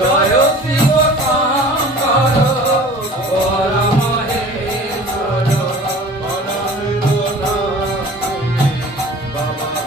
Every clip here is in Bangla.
জয় শিব শঙ্কর বর মহেশ্বর বাবা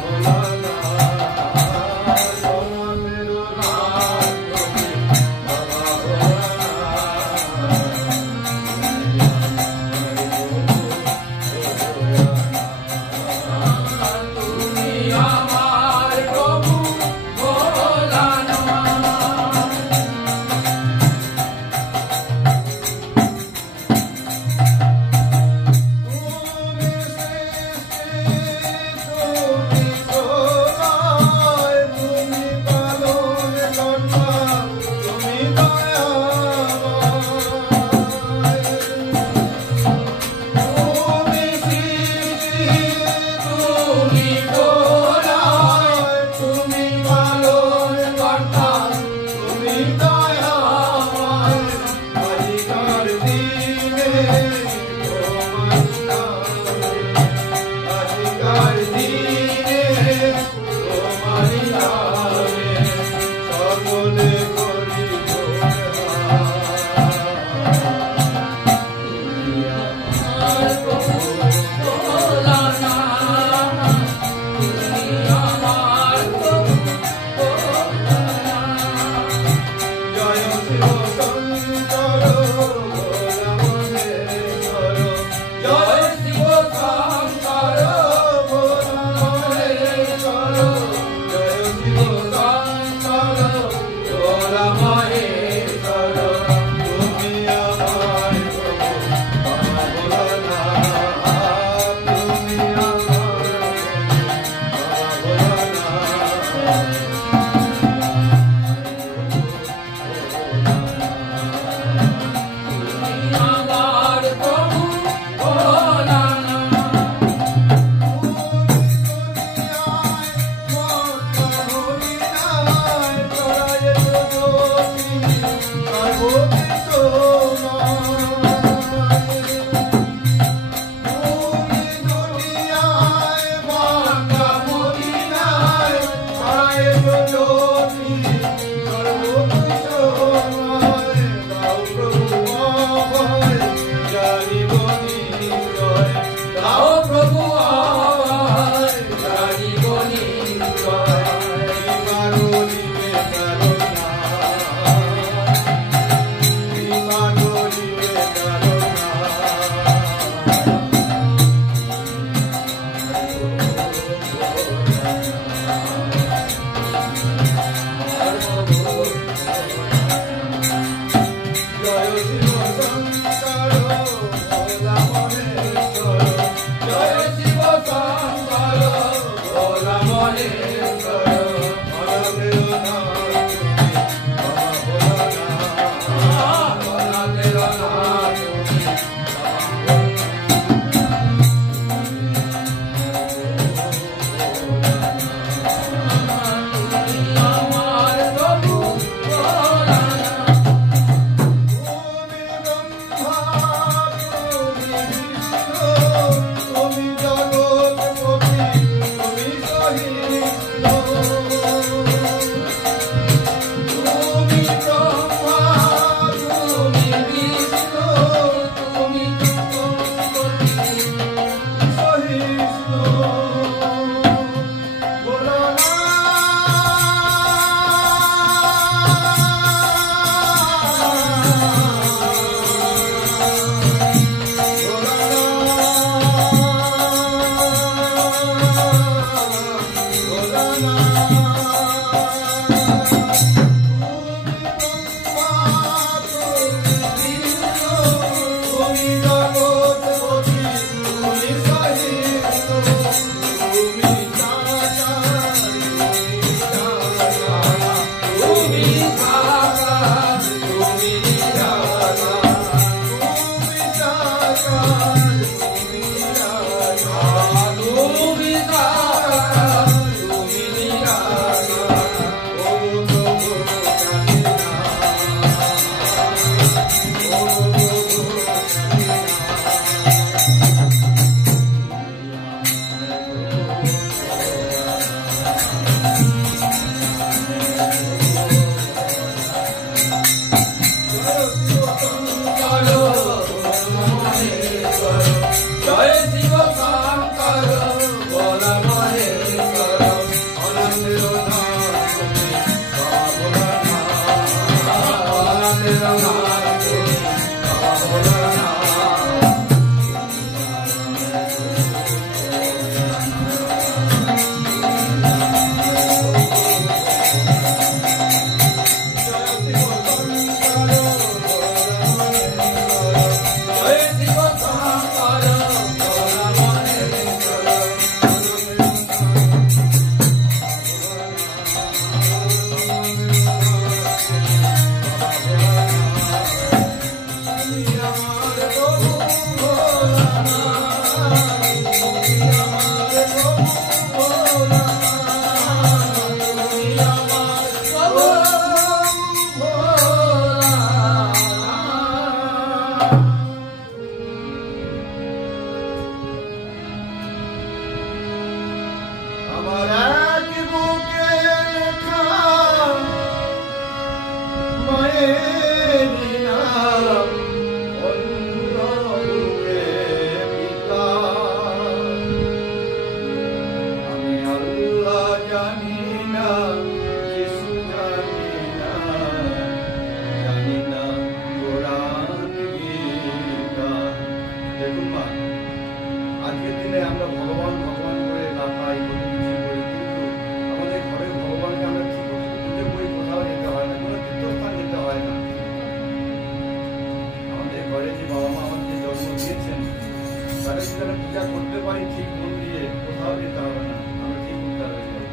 পূজা করতে পারি ঠিক মন দিয়ে, কোথাও যেতে হবে না, আমরা ঠিক উত্তর হয়ে যাবো।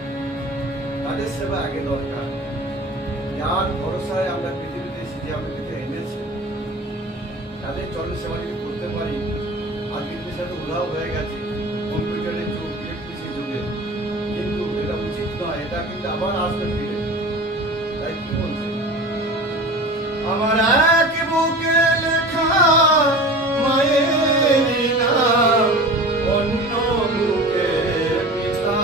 তাদের সেবা আগে দরকার। যার ভরসায় আমরা পৃথিবীতে এসেছি, আমাদেরকে এনেছে, তাদের চরণ সেবা যদি করতে পারি। আর কিন্তু সাথে উধাও হয়ে গেছে কম্পিউটারের যুগ, ইলেকট্রিসিটি যুগে, কিন্তু এটা উচিত নয়। এটা কিন্তু আবার আসবে ফিরে। তাই কি বলছে, আমার এক বুকে লেখা মায়ের নাম, অন্য বুকে পিতা।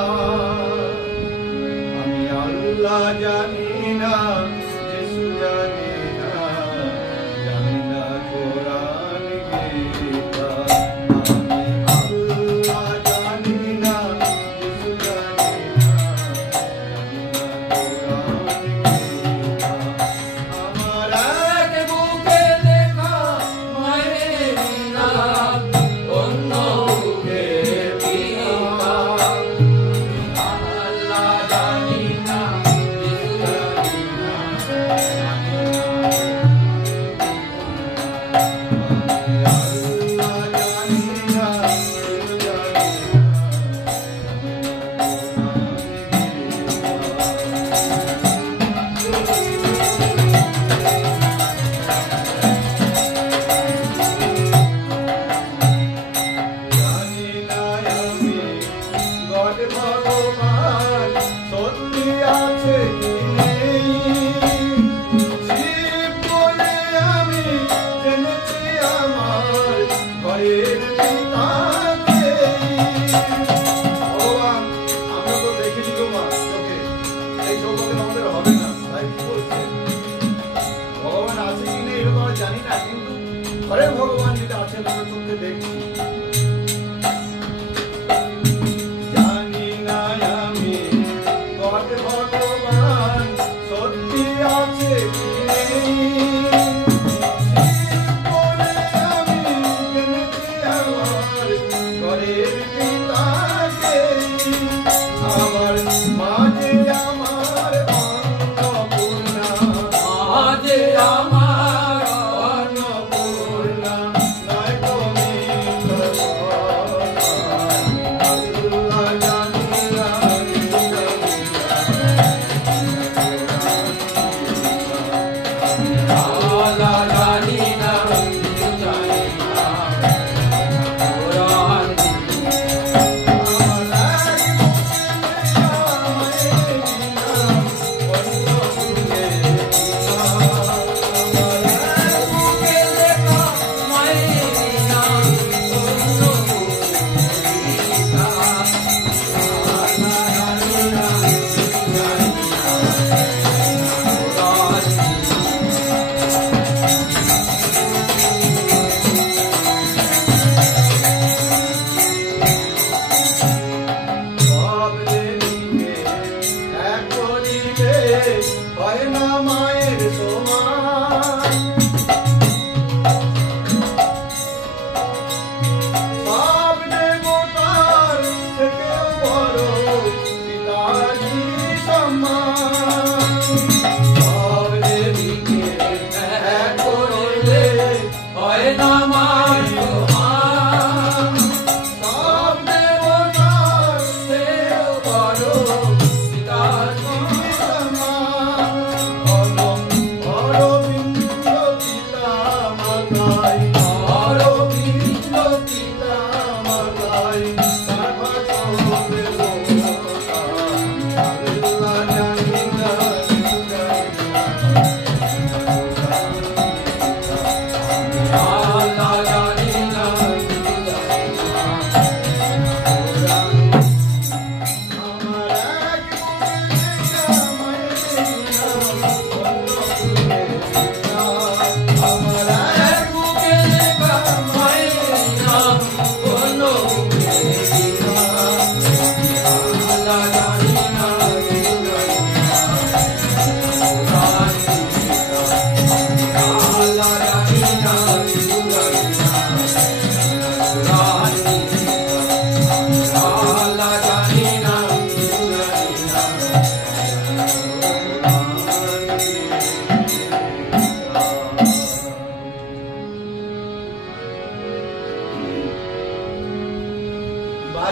আমি আল্লাহ জানি না, যিশু জানি না, জানি না কোরআন গীতা। আমি আল্লাহ জানি না, যিশু জানি না, জানি না কোরআন গীতা। আমার এক বুকে লেখা মায়ের নাম, অন্য বুকে পিতা। আল্লাহ জানি না, যিশু জানি না, জানি না। আল্লাহ জানি না, যিশু জানি জানি না আমি গড ভগবান সত্যি আছে কি নেই। জীব বলে আমি জেনেছি আমার ঘরের পিতাকে। ভগবান আমরা তো দেখিনি গো মা চোখে, এই সৌভাগ্য আমাদের হবে না। তাই কি বলছে, ভগবান আছে কি নেই এটা তো আমরা জানি না, কিন্তু ঘরের ভগবান যেটা আছে আমরা চোখে দেখছি। জানি না আমি গড ভগবান সত্যি আছে কি নেই। জীব বলে আমি জেনেছি আমার ঘরের পিতাকে। আমার মাঝে আমার অন্নপূর্ণা, আজ আমার অন্নপূর্ণা নয় তুমি আল্লাহ জানি না, যিশু জানি না, আল্লাহ জানি না, যিশু জানি না, কোরআন আমার এক বুকে লেখা মায়ের নাম, অন্য বুকে পিতা।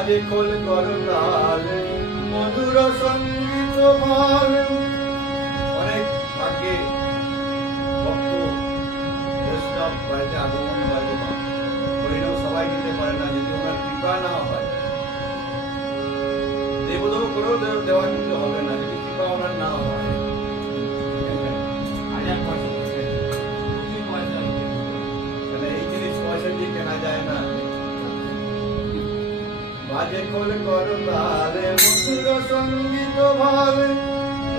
বাজে খোল করতাল মধুর সঙ্গীত মাল। অনেক ভাগ্যে ভক্ত বৈষ্ণব বাড়িতে আগমন হয় গো মা, হরিনাম সবাই নিতে পারে না, যদি ওনার কৃপা না হয়। দেবদেব করেও দেওয়া কিন্তু হবে না যদি কৃপা ওনার না হয়। এই জিনিস পয়সা দিয়ে কেনা যায় না। বাজে খোল করতাল মধুর সঙ্গীত ভাল,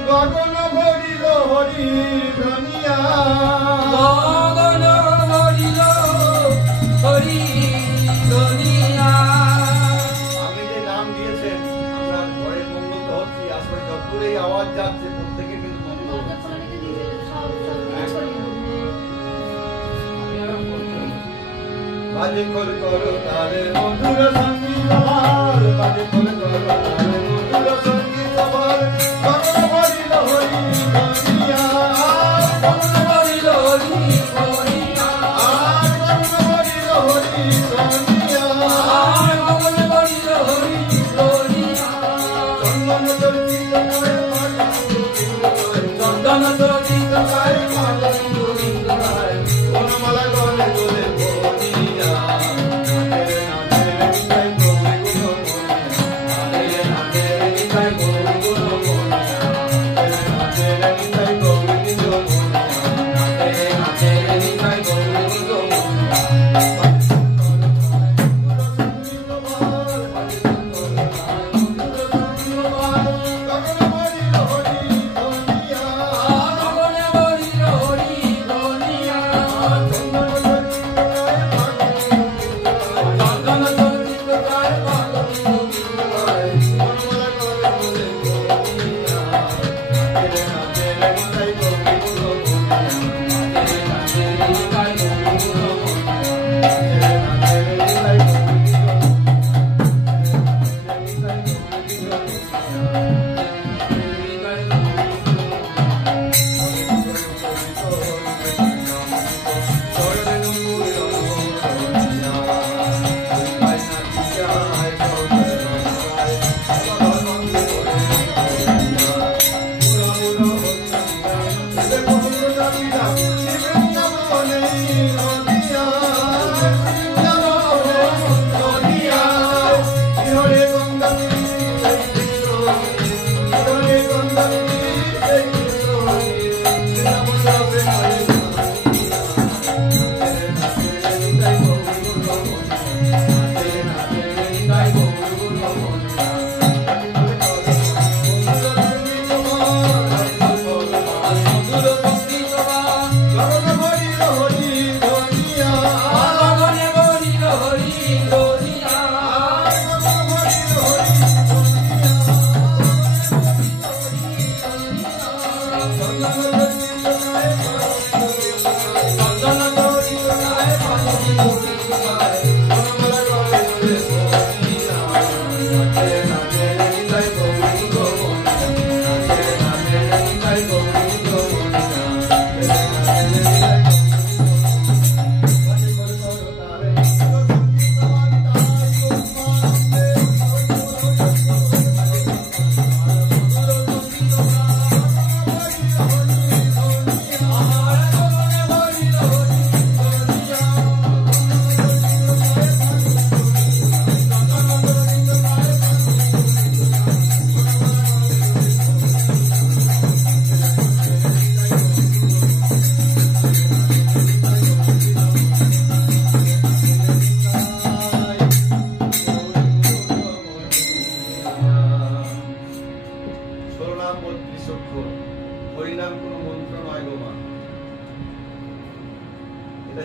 গগন ভরিল হরি ধনিয়া। গগন ভরিল হরি ধনিয়া। আপনি যে নাম দিয়েছেন, আমরা ঘরের মঙ্গল তো হচ্ছি, আসলে যতদূর এই আওয়াজ যাচ্ছে প্রত্যেকের কিন্তু মঙ্গল। বাজে খোল করতাল মধুর সঙ্গীত ভাল, বাজে খোল করতাল মধুর সঙ্গীত ভাল, গগন ভরিল হরি ধনিয়া। গগন ভরিল হরি ধনিয়া। গগন ভরিল হরি ধনিয়া। গগন ভরিল হরি ধনিয়া। চন্দন চর্চিত করে চন্দন চর্চিত করে মাধবী গোবিন্দ রায়। বনমালা গলে তোলে বনিয়া।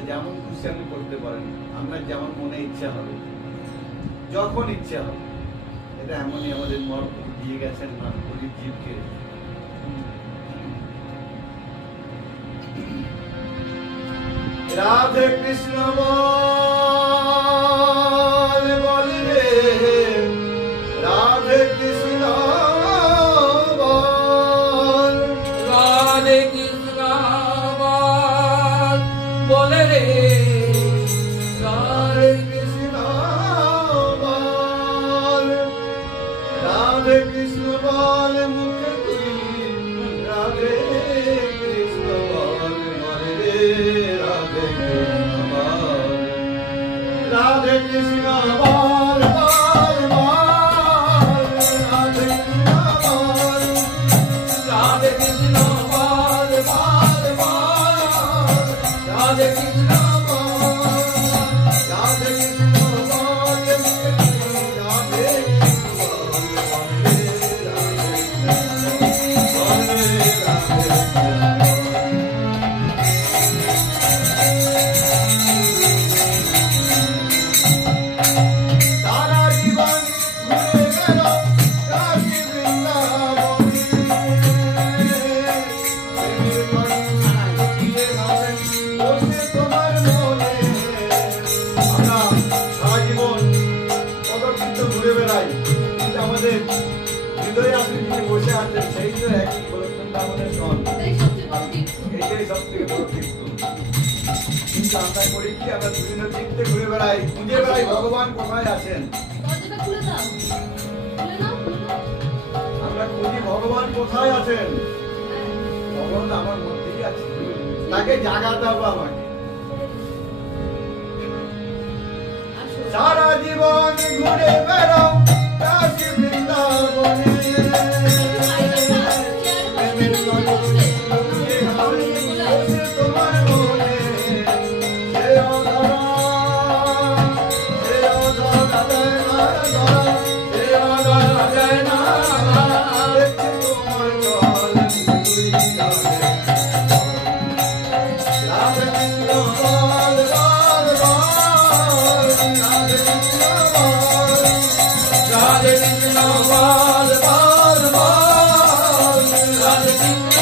যেমন খুশি আপনি করতে পারেন, আপনার যেমন মনে ইচ্ছা হবে, যখন ইচ্ছা হবে। এটা এমনই আমাদের মহাপ্রভু দিয়ে গেছেন না গরিব জীবকে। রাধে কৃষ্ণ বল বল রে, রাধে কৃষ্ণ বল, রাধে কৃষ্ণ বল বল রে, রাধে কৃষ্ণ বল, কৃষ্ণ বল বল বল রাধে কৃষ্ণ বল রাধে কৃষ্ণ বল বল বল রাধে কৃষ্ণ বল রাধে কৃষ্ণ বল রাধে সারা জীবন ঘুরে গেল কাশী বৃন্দাবনে বসে তোমার মনে আমরা সারা জীবন পদক্ষিপ্ত ঘুরে বেড়াই কিন্তু আমাদের হৃদয়ে আপনি যিনি বসে আছেন সেই তো একই বলেছেন আমাদের সন এইটাই সব থেকে বড় তীর্থ কিন্তু আমরা করি কি আমরা বিভিন্ন তীর্থে ঘুরে বেড়াই খুঁজে বেড়াই ভগবান কোথায় আছেন আমরা খুঁজি ভগবান কোথায় আছেন ভগবান তো আমার মধ্যেই আছে তাকে জাগাতে হবে আমাকে সারা জীবন ঘুরে বেড়াও কাশী বৃন্দাবনে বসে তোমার মনে সে অধরা সে অধরা সে অধরা দেখছে তোমার জল তুই রাধে রাধে কৃষ্ণ বল বল বল রাধে কৃষ্ণ বল রাধে কৃষ্ণ বল বল বল রাধে কৃষ্ণ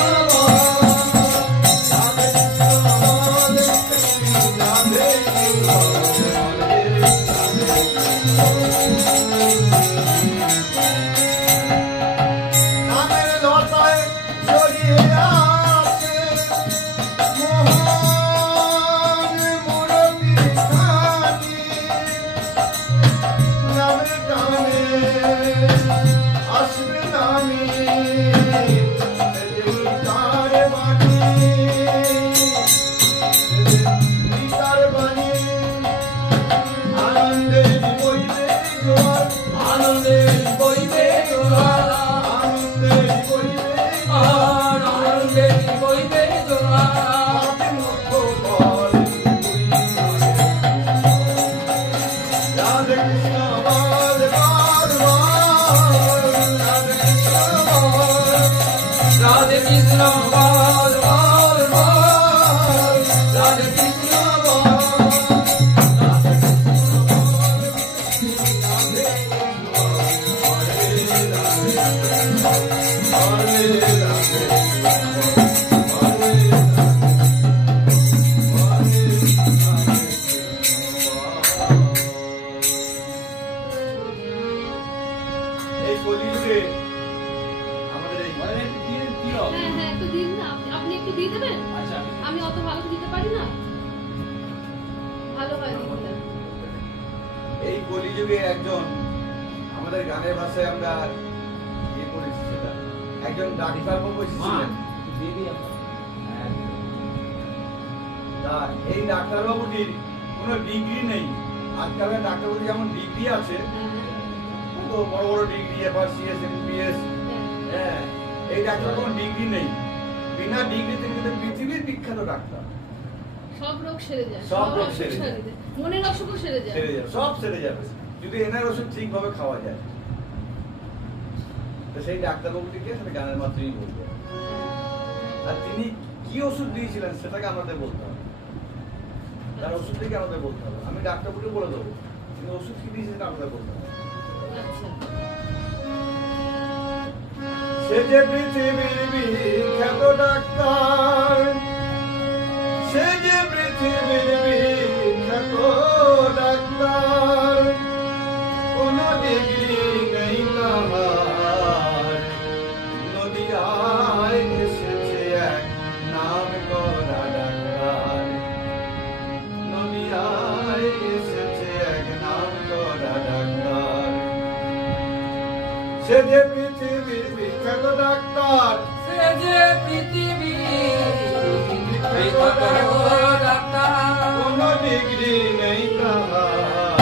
নামের লতায় জড়িয়ে আছে মোহন মুরতি খানি নামের টানে আসবে নামি গীতার বাণী গীতার বাণী আনন্দে বইবে জোয়ার আনন্দে বইবে জোয়ার আনন্দে বইবে আর আনন্দে বইবে জোয়ার পাপি মুক্ত বল তুই রাধে কৃষ্ণ বল বল বল রাধে কৃষ্ণ বল রাধে কৃষ্ণ বল বল বল রাধে কৃষ্ণ বল এই কলিযুগে আমাদের এই একটু দিন না আপনি একটু দিয়ে দেবেন আচ্ছা আমি অত ভালো দিতে পারি না ভালো হয় দিতে এই কলিযুগে একজন আমাদের গানের ভাষায় আমরা ইয়ে করেছি সেটা একজন ডাক্তার বাবু এসেছিলেন তা এই ডাক্তারবাবুটির কোনো ডিগ্রি নেই আজকালের ডাক্তারবাবু যেমন ডিগ্রি আছে কত বড় বড় ডিগ্রি এফআরসিএস এমবিএস হ্যাঁ এই ডাক্তার কোনো ডিগ্রি নেই বিনা ডিগ্রিতে কিন্তু পৃথিবীর বিখ্যাত ডাক্তার সব রোগ সেরে যায় সব রোগ সেরে যায়। মনের অসুখও সেরে যায় সেরে যাবে সব সেরে যাবে যদি এনার ওষুধ ঠিকভাবে খাওয়া যায় তো সেই ডাক্তারবাবুটিকে সেটা গানের মাধ্যমেই বলবো আর তিনি কি ওষুধ দিয়েছিলেন সেটাকে আমাদের বলতে হবে তার ওষুধ থেকে আমাদের বলতে হবে আমি ডাক্তারবাবুকে বলে দেবো তিনি ওষুধ কি দিয়েছে সেটা আমাদের বলতে হবে আচ্ছা সে যে পৃথিবীর বিখ্যাত ডাক্তার সে যে পৃথিবীর বিখ্যাত ডাক্তার কোন ডিগ্রি নেই তাহার নদিয়ায় এসেছে এক নাম করা ডাক্তার নদিয়ায় এসেছে এক নাম করা ডাক্তার সে যে পৃথিবীর বিখ্যাত ডাক্তার সে যে পৃথিবীর বিখ্যাত ডাক্তার কোন ডিগ্রি নেই তাহার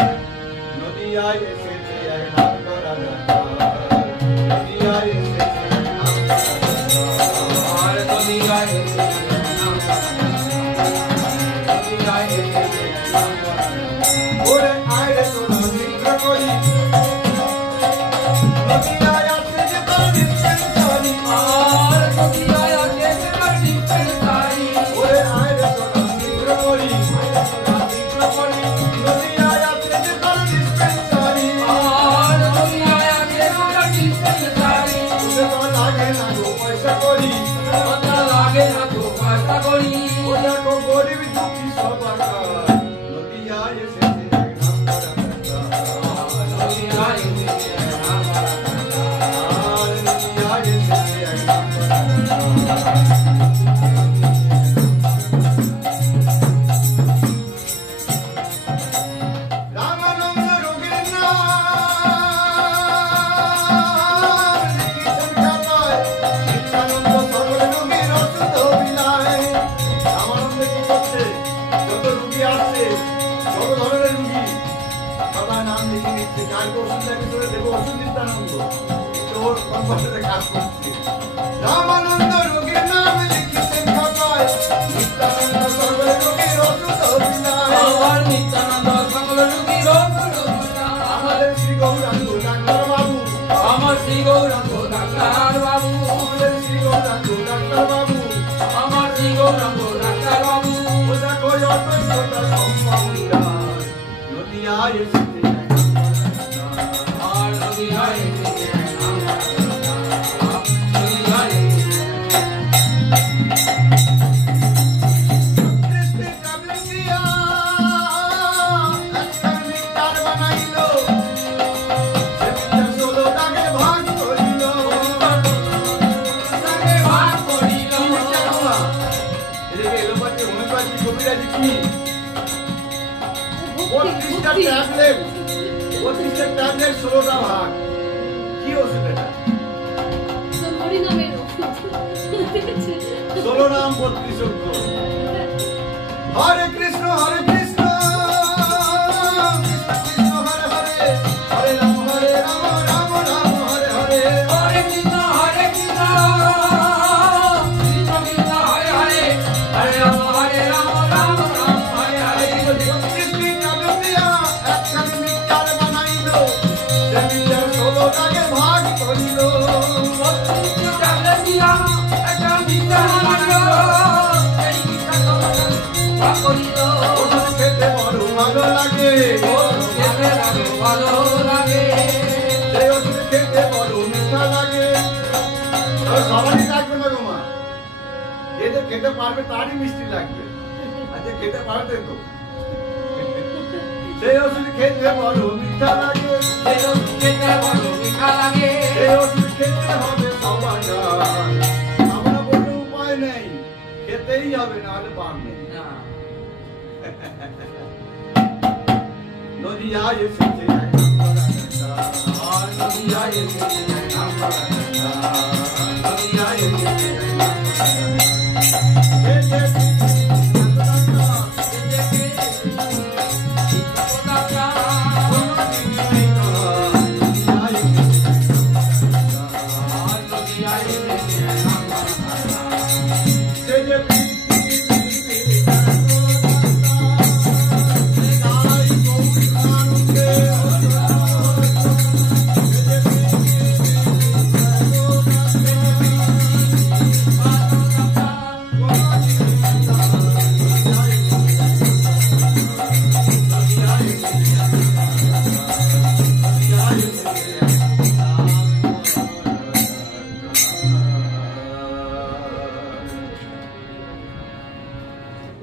গরিব দুঃখী সবার নদিয়ায় এসেছে এক নাম্বার ডাক্তার। নদিয়ায় এসেছে এক নাম্বার ডাক্তার। নদিয়ায় এসেছে এক নাম্বার ডাক্তার। রামানন্দ রোগীর নাম লিখিছেন খাতায়, নিত্যানন্দ সকল রোগীর ওষুধ বিলায়। রামানন্দ কি করছে? যত রোগী আসছে, যত ধরনের রোগী, সবার নাম লিখে নিচ্ছে, কালকে ওষুধ লাগে করে দেবো ওষুধ নিত্যানন্দ। কিন্তু ওর কম্পাউন্ডারে কাজ করছে। রামানন্দ রোগীর নাম লিখিছেন খাতায়, নিত্যানন্দ সকল রোগীর ওষুধ বিলায়। আমার নিত্যানন্দ সকল রোগীর ওষুধ বিলায়। আমাদের শ্রী গৌরাঙ্গ ডাক্তার বাবু, আমার শ্রী গৌরাঙ্গ ডাক্তার বাবু, আমাদের শ্রী গৌরাঙ্গ ডাক্তার বাবু, আমার শ্রী গৌরাঙ্গ ডাক্তার বাবু। ও দেখো অদ্বৈততা কম্পাউন্ডার, নদিয়ায় এসেছে এক নাম্বার ডাক্তার। আর নদিয়ায় এসেছে এক নাম্বার ডাক্তার। নদিয়ায় এসেছে বত্রিশটি ট্যাবলেট দিয়া একটা মিক্সচার বানাইলো, সে মিক্সচার 16 দাগে ভাগ করিলো। তাকে ভাগ করিল। কি মিক্সচার বাবা? এদিকে এলোপাথি, হোমিওপ্যাথি, কবিরাজি কি? 32টা ট্যাবলেট, 32টা ট্যাবলেট 16টা ভাগ। কি ওষুধ এটা? তোর হরিনামের ওষুধ। ঠিক আছে? 16 নাম 32 অঙ্ক। হরে কৃষ্ণ হরে কৃষ্ণ, কৃষ্ণ কৃষ্ণ হরে হরে, হরে রাম রাম রাম হরে হরে। হরে কৃষ্ণ হরে কৃষ্ণ, কৃষ্ণ কৃষ্ণ হরে হরে, হরে রাম রাম রাম হরে হরে। 32টি ট্যাবলেট দিয়া একখানি মিক্সচার বানাইলো, সে মিক্সচার 16 দাগে ভাগ করিলো। বত্রিশটি ট্যাবলেট দিয়া একটা মিক্সচার বানাইলো, এই মিক্সচার ভাগ করিল। ওষুধ খেতে বড় ভালো লাগে, ওষুধ খেতে ভালো ভালো লাগে। সেই ওষুধ খেতে বড় মিঠা লাগে। তবে সবারই লাগবে না গো মা, যে যে খেতে পারবে তারই মিষ্টি লাগবে, আর যে খেতে পারবে তো সেই ওষুধ খেতে বড় মিঠা লাগে। সেই ওষুধ খেতে ভালো মিঠা লাগে। সেই ওষুধ খেতে হবে সবার, আমরা বলতে উপায় নেই, খেতেই হবে, নাহলে পান নেই। না, নদিয়ায় এসেছে এক নাম্বার ডাক্তার। আর নদিয়ায় এসেছে এক নাম্বার ডাক্তার। নদিয়ায় এসেছে এক নাম্বার ডাক্তার।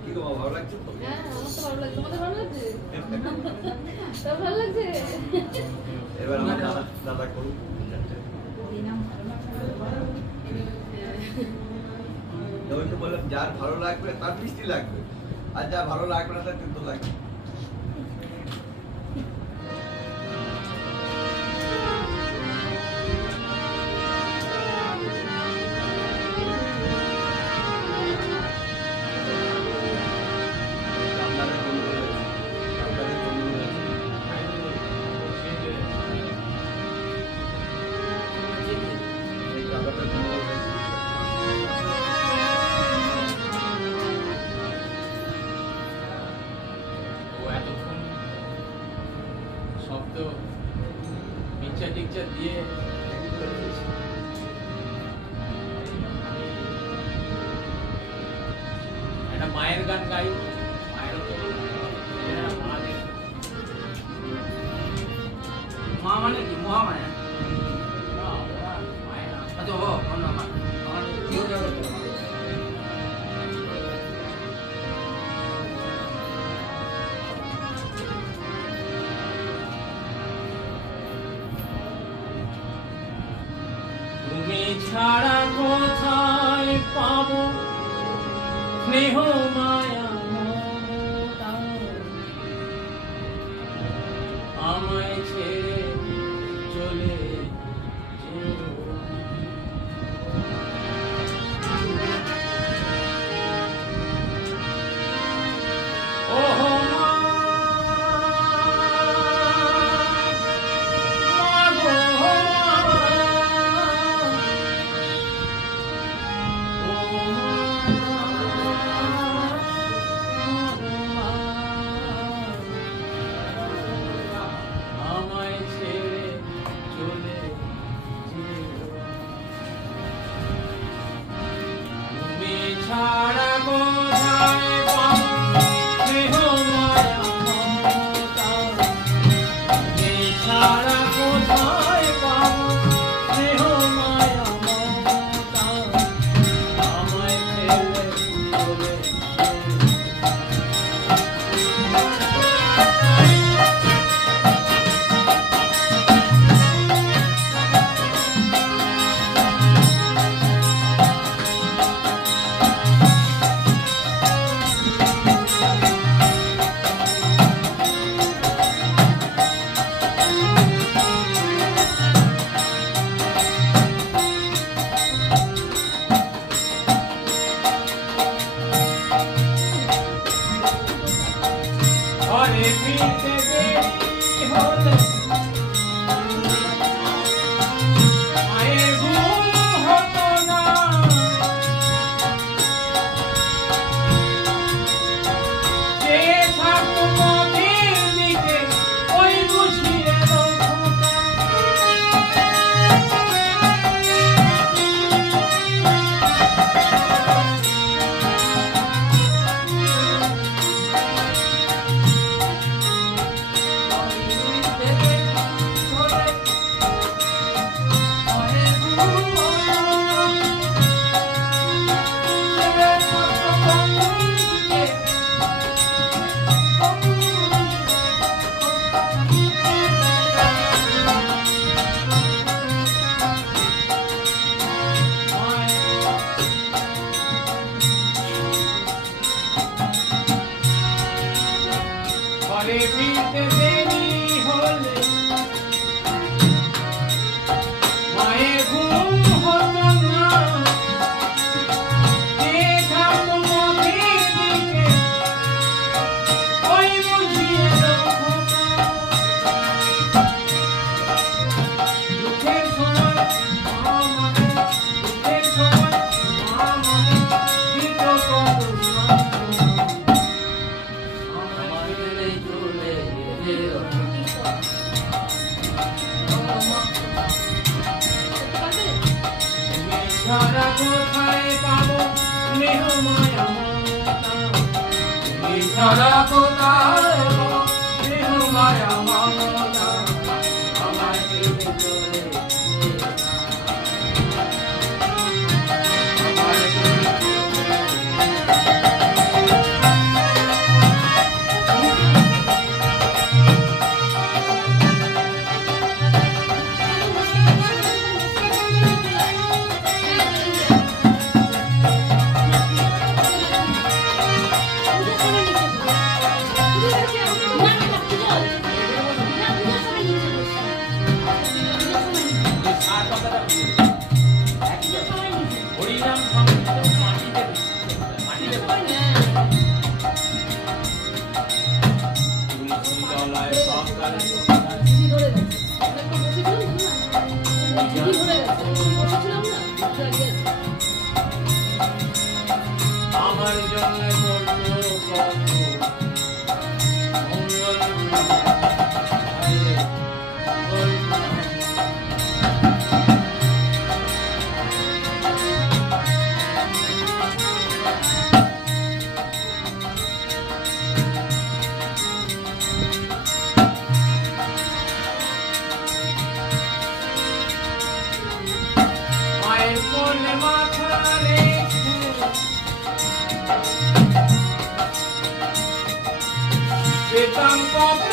এই যে ভালো লাগছে তো? হ্যাঁ, আমার তো ভালো লাগছে। তোমাদের ভালো লাগছে? তোর ভালো লাগছে? এবার আমার দাদা করুক। ওই তো বললাম, যার ভালো লাগবে তার মিষ্টি লাগবে, আর যার ভালো লাগবে না তার কিন্তু লাগবে। টিকচার দিয়ে একটা মায়ের গান গাই, মায়ের তো মা মানে কি মহামায়া, আচ্ছা ও আমার কেউ ছাড়া কোথায় পাবো স্নেহ মায়া মমতা, আমায় ছেড়ে চলে যেও। ওহো মা, মা গো মা, ও মা, আমায় ছেড়ে চলে যেও। তুমি ছাড়া কোথায় পাবো স্নেহ মায়া মমতা, তুমি ছাড়া কোথায় পাবো স্নেহ মায়া মমতা, আমায় ফেলে চলে যেও। ঘরে ফিরতে দেরি হলে মায়ের ঘুম হতো না, চেয়ে থাকতো পথের দিকে ওই বুঝিয়ে খোকা। ঘরে ফিরতে দেরি হলে মায়ের ঘুম হতো না, চেয়ে থাকতো পথের দিকে ওই বুঝিয়ে খোকা। দুঃখের সময় মা মানে, দুঃখের সময় মা মানে দিত কত সান্ত্বনা, আমায় ফেলে চলে যেও। তুমি ছাড়া কোথায় পাবো স্নেহ মায়া মমতা, তুমি ছাড়া কোথায় পাবো স্নেহ মায়া মমতা, আমায় ফেলে চলে যেও না, আমায় ফেলে চলে যেও হরিনাম সংকীর্তন মাটিতে তুলসী তলায় সকালে আমার জন্য করতো কত মঙ্গল মায়ের কোলে মাথা রেখে পেতাম কত